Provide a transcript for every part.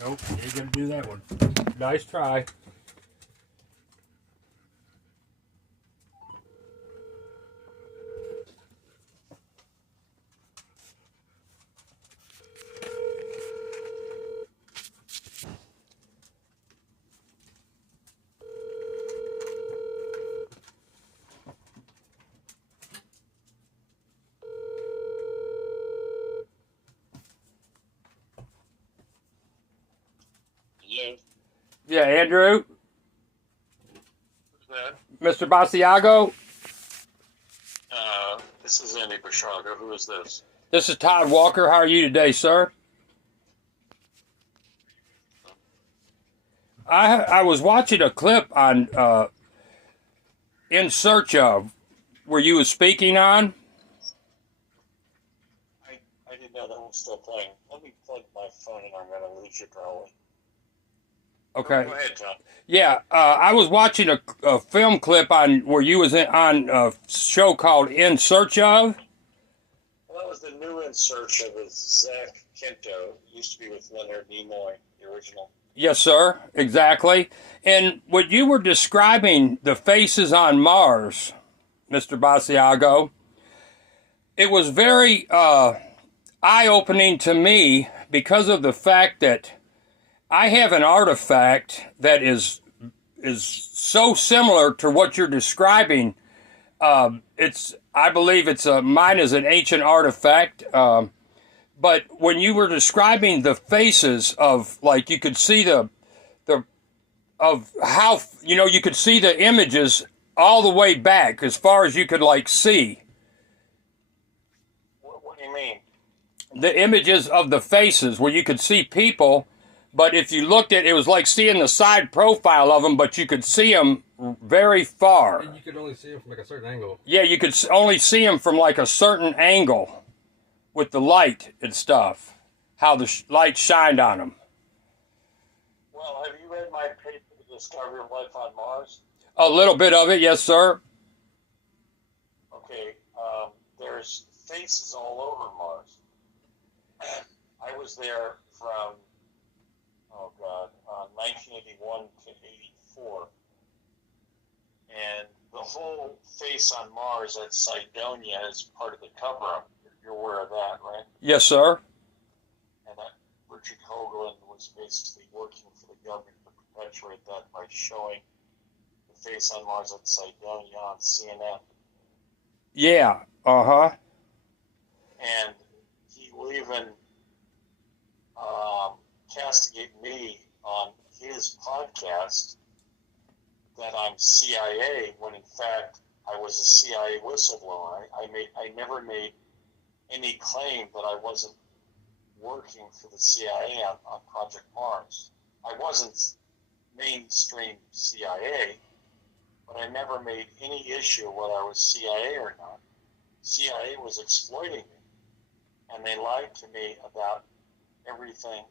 Nope, ain't gonna do that one. Nice try. Hello. Yeah, Andrew, Who's that? Mr. Basiago, This is Andy Bashaga. Who is this? this is Todd Walker. How are you today, sir? I was watching a clip on In Search Of, where you was speaking on. I didn't know that was still playing. Let me plug my phone and I'm going to lose you probably. Okay. Go ahead, Tom. Yeah, I was watching a film clip on where you was on a show called In Search Of. Well, that was the new In Search Of with Zach Quinto. Used to be with Leonard Nimoy, the original. Yes, sir, exactly. And what you were describing, the faces on Mars, Mr. Basiago, it was very eye-opening to me because of the fact that I have an artifact that is so similar to what you're describing. I believe mine is an ancient artifact. But when you were describing the faces of, like, you could see of how, you could see the images all the way back as far as you could, like, see. What do you mean? The images of the faces where you could see people, but if you looked at it, was like seeing the side profile of them, but you could see them very far. And you could only see them from like a certain angle. Yeah, you could only see them from like a certain angle with the light and stuff, how the light shined on them. Well, have you read my paper, The Discovery of Life on Mars? A little bit of it, yes, sir. Okay, there's faces all over Mars. I was there from, 1981 to 84. And the whole face on Mars at Cydonia is part of the cover-up. You're aware of that, right? Yes, sir. And that Richard Hoagland was basically working for the government to perpetuate that by showing the face on Mars at Cydonia on CNN. Yeah, uh-huh. And he will even castigate me on his podcast that I'm CIA, when in fact I was a CIA whistleblower. I never made any claim that I wasn't working for the CIA on Project Mars. I wasn't mainstream CIA, but I never made any issue whether I was CIA or not. CIA was exploiting me, and they lied to me about everything,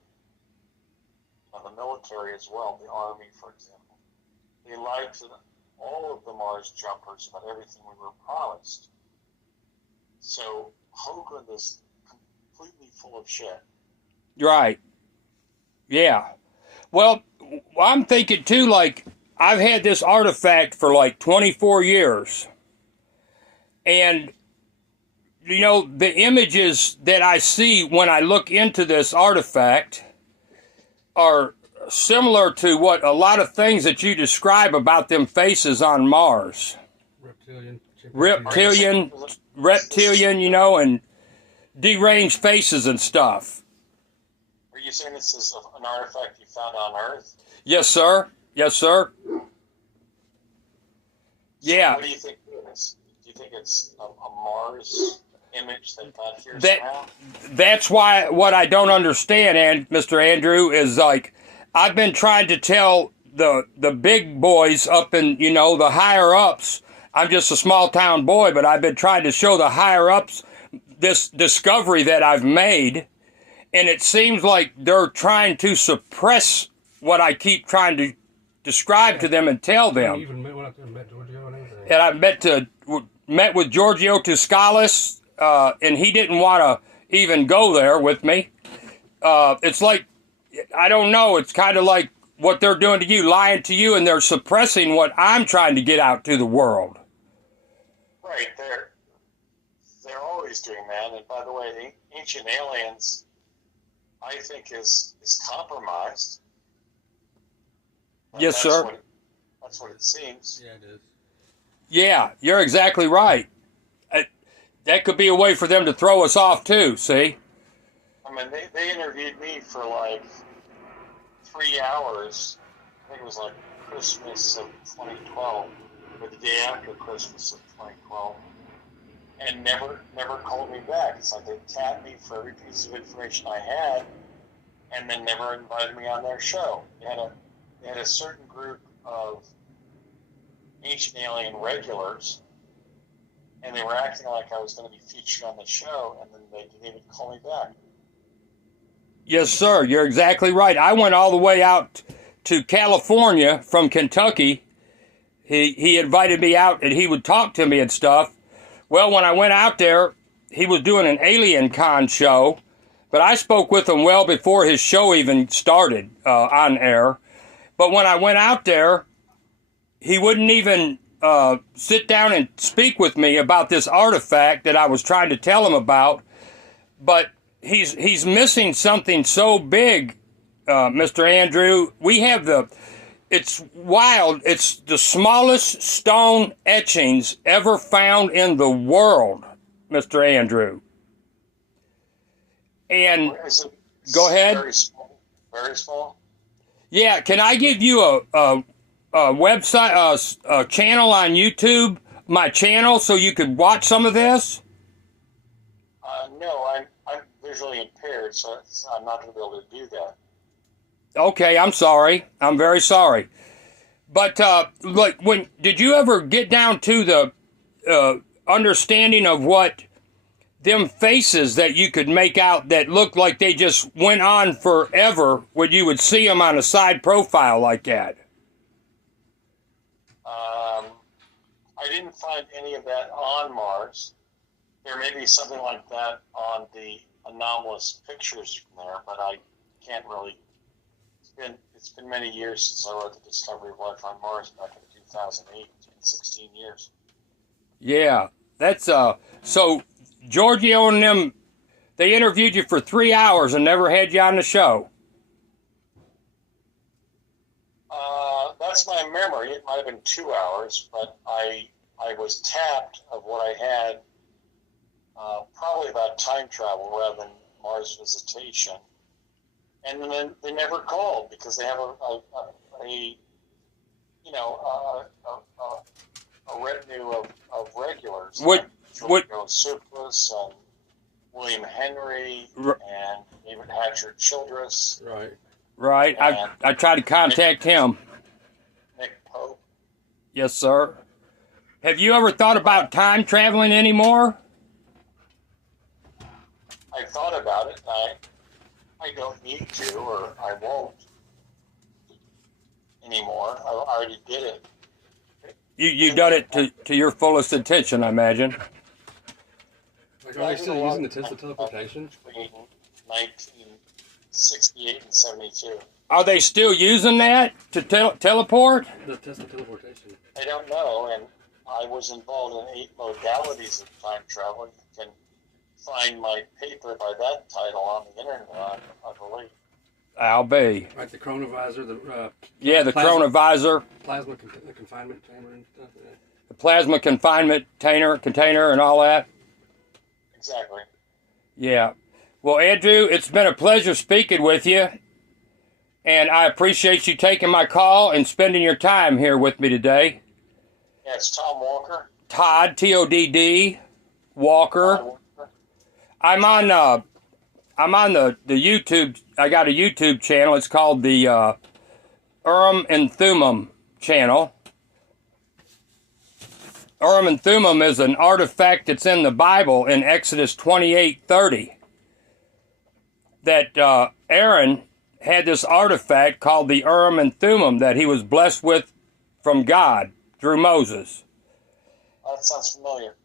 the military as well, the Army, for example. They lied to all of the Mars jumpers about everything we were promised. So Hoagland is completely full of shit. Right. Yeah. Well, I'm thinking too, like, I've had this artifact for like 24 years. And, the images that I see when I look into this artifact are similar to what a lot of things that you describe about them faces on Mars. Reptilian, and deranged faces and stuff. Are you saying this is an artifact you found on Earth? Yes, sir. Yes, sir. Yeah. So what do you think it is? Do you think it's a Mars image that got here somehow? That's why what I don't understand, Mr. Andrew, is like I've been trying to tell the big boys up in, the higher ups. I'm just a small town boy, but I've been trying to show the higher ups this discovery that I've made, and it seems like they're trying to suppress what I keep trying to describe to them and tell them. You even went up there and met Giorgio and everything. And I met with Giorgio Tsoukalis, and he didn't want to even go there with me. It's like I don't know. It's kind of like what they're doing to you, lying to you, and they're suppressing what I'm trying to get out to the world. Right, they're always doing that. And by the way, the Ancient Aliens, I think, is compromised. Yes, sir. That's what it seems. Yeah, it is. Yeah, you're exactly right. That could be a way for them to throw us off too, see? I mean, they interviewed me for like 3 hours. I think it was like Christmas of 2012, or the day after Christmas of 2012, and never called me back. It's like they tapped me for every piece of information I had, and then never invited me on their show. They had a certain group of Ancient Alien regulars, and they were acting like I was going to be featured on the show, and then they didn't even call me back. Yes, sir. You're exactly right. I went all the way out to California from Kentucky. He invited me out, and he would talk to me and stuff. Well, when I went out there, he was doing an Alien Con show, but I spoke with him well before his show even started on air. But when I went out there, he wouldn't even sit down and speak with me about this artifact that I was trying to tell him about. But he's missing something so big, Mr. Andrew. We have it's wild. It's the smallest stone etchings ever found in the world, Mr. Andrew. And go ahead. Very small. Very small. Yeah, can I give you a website, a channel on YouTube, my channel, so you could watch some of this? No, I'm visually impaired, so I'm not going to be able to do that. Okay, I'm sorry. I'm very sorry. But like, did you ever get down to the understanding of what them faces that you could make out that looked like they just went on forever when you would see them on a side profile like that? I didn't find any of that on Mars. There may be something like that on the anomalous pictures from there, but I can't really. It's been many years since I wrote The Discovery of Life on Mars back in 2008. It's been 16 years. Yeah, that's so Giorgio and them, they interviewed you for 3 hours and never had you on the show. That's my memory. It might have been 2 hours, but I was tapped of what I had, probably about time travel rather than Mars visitation. And then they never called because they have a retinue of regulars. What Surplus and William Henry and David Hatcher Childress. Right. Right. I tried to contact him. Nick Pope. Yes, sir. Have you ever thought about time traveling anymore? I thought about it. I don't need to, or I won't anymore. I already did it. You've done it to your fullest intention, I imagine. Like, are they still using the Tesla teleportation? Between 1968 and 72. Are they still using that to teleport? The Tesla teleportation. I don't know, and I was involved in 8 modalities of time travel. You can find my paper by that title on the internet, I believe. I'll be. Like the chronovisor, the chronovisor. Plasma confinement chamber and stuff. Yeah. The plasma confinement container and all that. Exactly. Yeah. Well, Andrew, it's been a pleasure speaking with you. And I appreciate you taking my call and spending your time here with me today. Yeah, it's Tom Walker. Todd, Todd, Walker. I'm on the YouTube. I got a YouTube channel. It's called the Urim and Thummim channel. Urim and Thummim is an artifact that's in the Bible in Exodus 28:30. That Aaron had this artifact called the Urim and Thummim that he was blessed with from God through Moses. That sounds familiar.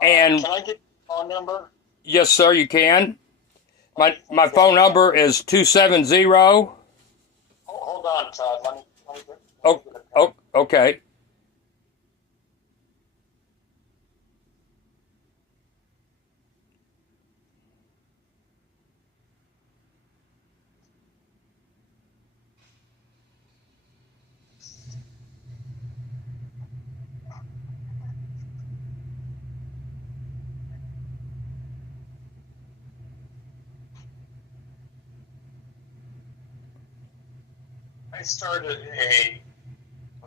And can I get your phone number? Yes, sir, you can. My phone number is 270. Hold on, Todd. Let me Oh, get a pen. oh, okay. I started a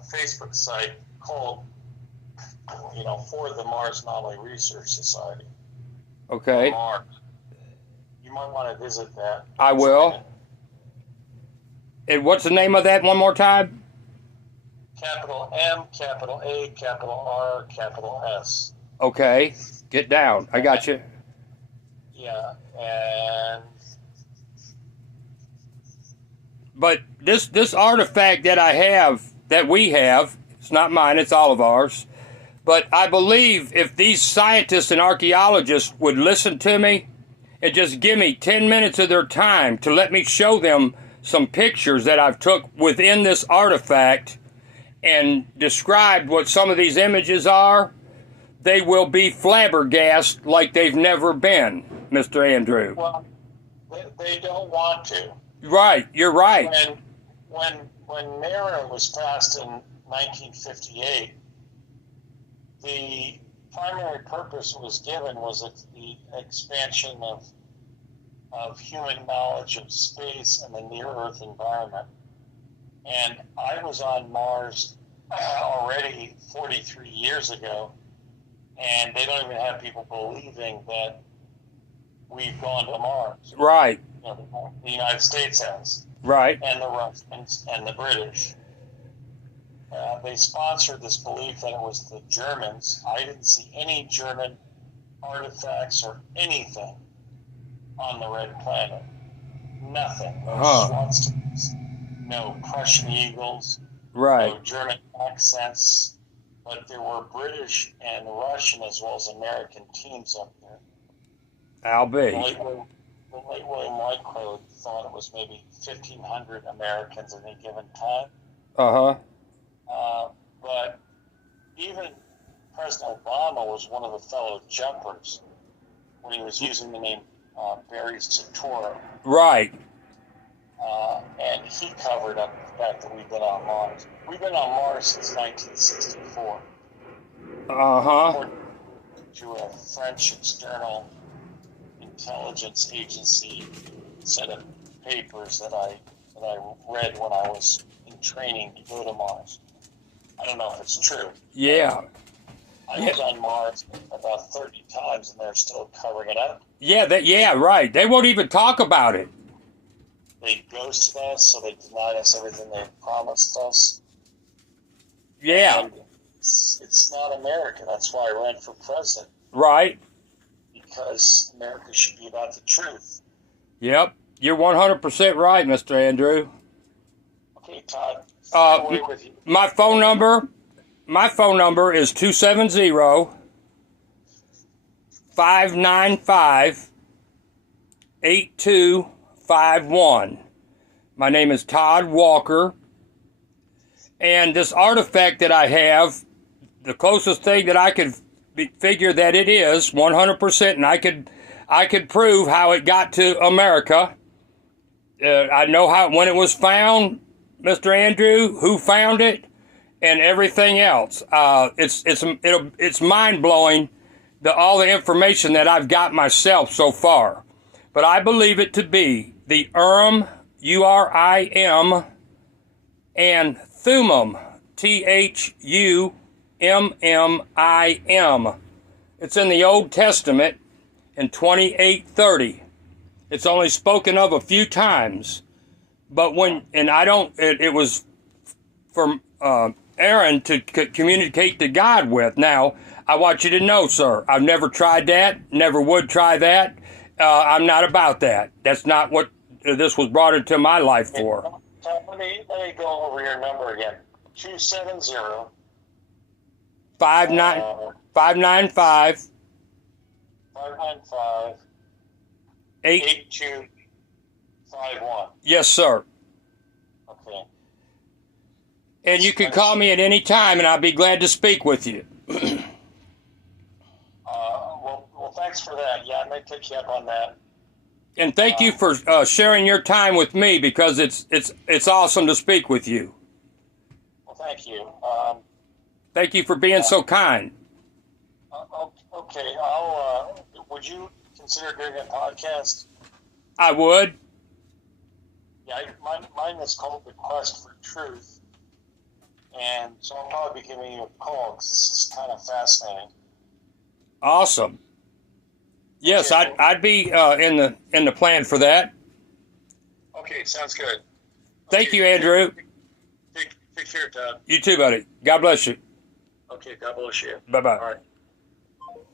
Facebook site called, For the Mars Anomaly Research Society. Okay. Mars. You might want to visit that. I will. And what's the name of that one more time? Capital M, capital A, capital R, capital S. Okay. Get down. I got you. Yeah, and But this artifact that we have, it's not mine, it's all of ours. But I believe if these scientists and archaeologists would listen to me and just give me 10 minutes of their time to let me show them some pictures that I've took within this artifact and described what some of these images are, they will be flabbergasted like they've never been, Mr. Andrew. well, they don't want to. Right, you're right. When NARA was passed in 1958, the primary purpose was given was the expansion of human knowledge of space and the near-Earth environment. And I was on Mars already 43 years ago, and they don't even have people believing that we've gone to Mars. Right, The United States has, right. and the Russians and the British. They sponsored this belief that it was the Germans. I didn't see any German artifacts or anything on the Red Planet. Nothing. No swastikas, no Prussian eagles, Right. no German accents, but there were British and Russian as well as American teams up there. I'll be. The late William Lightcrow thought it was maybe 1,500 Americans at any given time. Uh-huh. But even President Obama was one of the fellow jumpers when he was using the name Barry Soetoro. Right. And he covered up the fact that we've been on Mars. We've been on Mars since 1964. Uh-huh. According to a French external intelligence agency set of papers that I read when I was in training to go to Mars. I don't know if it's true. Yeah. I was on Mars about 30 times, and they're still covering it up. Yeah, right. They won't even talk about it. They ghosted us, so they denied us everything they promised us. Yeah. And it's not America. That's why I ran for president, Right. because America should be about the truth. Yep. You're 100% right, Mr. Andrew. Okay, Todd. Stay away with you. My phone number is 270-595-8251. My name is Todd Walker. And this artifact that I have, the closest thing that I could figure that it is 100%, and I could prove how it got to America. I know when it was found, Mr. Andrew, who found it, and everything else. It's mind blowing, all the information that I've got myself so far. But I believe it to be the Urim, U-R-I-M, and Thummim, Thummim. It's in the Old Testament in 28:30. It's only spoken of a few times, but it was for Aaron to communicate to God with. Now, I want you to know, sir, I've never tried that, never would try that. I'm not about that. That's not what this was brought into my life for. Let me go over your number again. 270 595 595 8251. Yes, sir. Okay. And you can call me at any time, and I'll be glad to speak with you. Well, thanks for that. Yeah, I may take you up on that. And thank you for sharing your time with me, because it's awesome to speak with you. Well, thank you. Thank you for being so kind. Okay. Would you consider doing a podcast? I would. Yeah, mine is called The Quest for Truth, and so I'll probably be giving you a call because this is kind of fascinating. Awesome. Yes, Okay. I'd be in the plan for that. Okay, sounds good. Thank you, Andrew. Take care, Todd. You too, buddy. God bless you. Okay, God bless you. Bye-bye. All right.